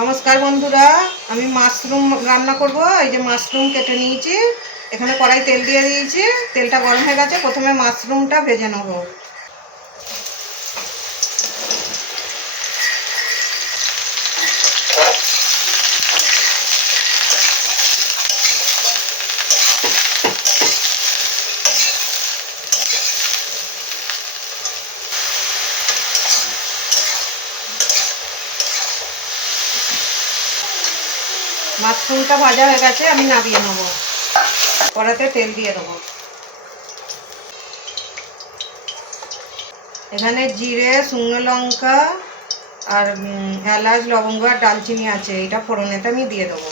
নমস্কার বন্ধুরা, আমি মাশরুম রান্না করব। এই যে মাশরুম কেটে নিয়েছি। এখানে কড়াই তেল দিয়ে দিয়েছি। তেলটা গরম হয়ে গেছে। প্রথমে মাশরুমটা ভেজে নেব। মাশরুমটা ভাজা হয়ে গেছে, আমি নামিয়ে নেব। কড়াতে তেল দিয়ে দেবো। এখানে জিরে, শুকনো লঙ্কা আর এলাচ, লবঙ্গ আর ডালচিনি আছে, এটা ফোড়নেতে আমি দিয়ে দেবো।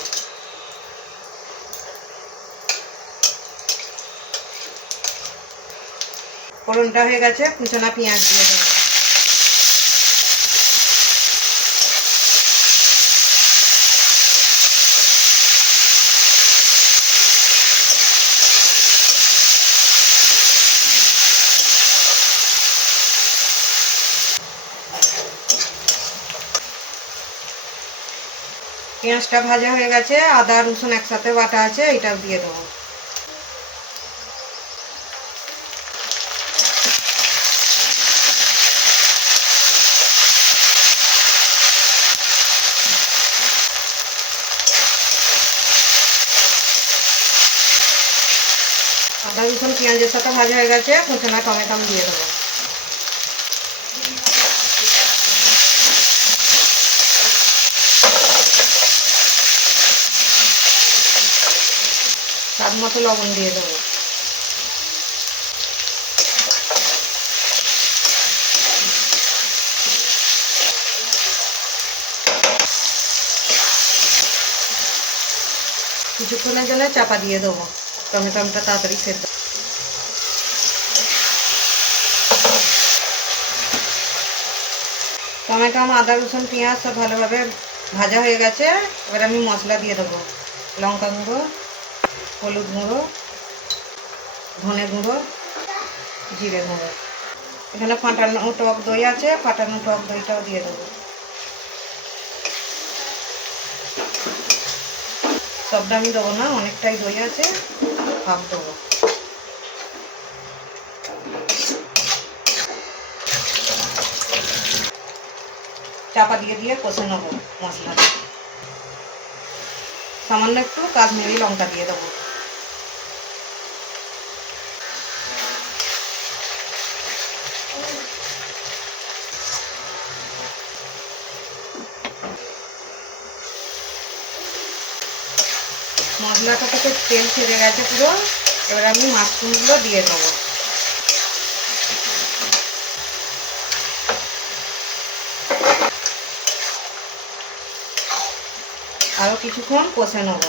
ফোড়নটা হয়ে গেছে, কুচনা পেঁয়াজ দিয়ে দেবো। পেঁয়াজটা ভাজা হয়ে গেছে, আদা, রসুন একসাথে বাটা আছে এটা দিয়ে দেবো। আদা, রসুন, পেঁয়াজের সাথে ভাজা হয়ে গেছে কুচনা টমেটো দিয়ে দেবো। মতো লবণ দিয়ে দেবো। কিছুক্ষণের জন্য চাপা দিয়ে দেবো। টমেটোটা তাড়াতাড়ি সেদ্ধ। টমেটো, আদা, রসুন, পেঁয়াজ সব ভালোভাবে ভাজা হয়ে গেছে। এবার আমি মশলা দিয়ে দেবো। লঙ্কা গুঁড়ো হলুদ গুঁড়ো, ধনে গুঁড়ো, জিরে গুঁড়ো। এখানে ফাটানো টক দই আছে, ফাটানো টক দইটাও দিয়ে দেবো। সবটা আমি দেবো না, অনেকটাই দই আছে ভাব দেবো। চাপা দিয়ে দিয়ে কষে নেব মশলা সামান্য একটু কাশ্মীরি লঙ্কা দিয়ে দেবো। মশলাটা থেকে তেল ছেড়ে গেছে পুরো, এবার আমি মাশরুমগুলো দিয়ে দেবো। আরও কিছুক্ষণ কষে নেব।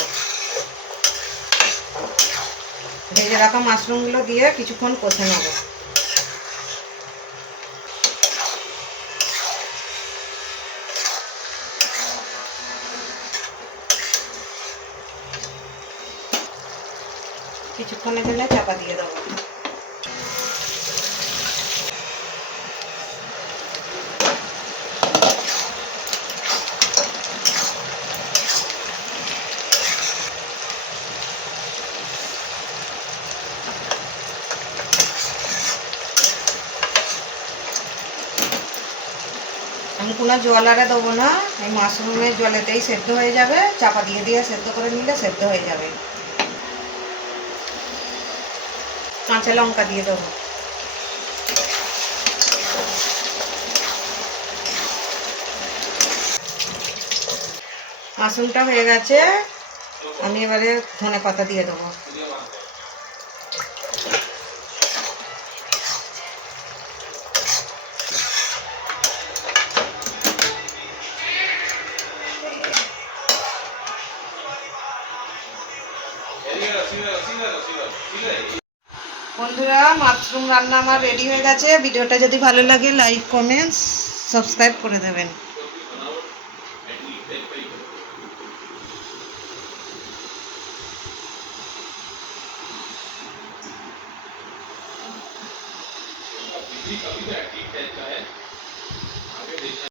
ভেজে রাখা মাশরুমগুলো দিয়ে কিছুক্ষণ কষে নেব। কিছুক্ষণের জন্য চাপা দিয়ে দেবো। কোনো জল আরে দেবো না। এই মাশরুমের জলেতেই সেদ্ধ হয়ে যাবে। চাপা দিয়ে দিয়ে সেদ্ধ করে নিলে সেদ্ধ হয়ে যাবে। কাঁচা লঙ্কা দিয়ে দেবো। মাশরুমটা হয়ে গেছে। আমি এবারে ধনে পাতা দিয়ে দেবো। বন্ধুরা মাশরুম রান্না আমার রেডি হয়ে গেছে ভিডিওটা যদি ভালো লাগে লাইক কমেন্ট সাবস্ক্রাইব করে দেবেন अभी अभी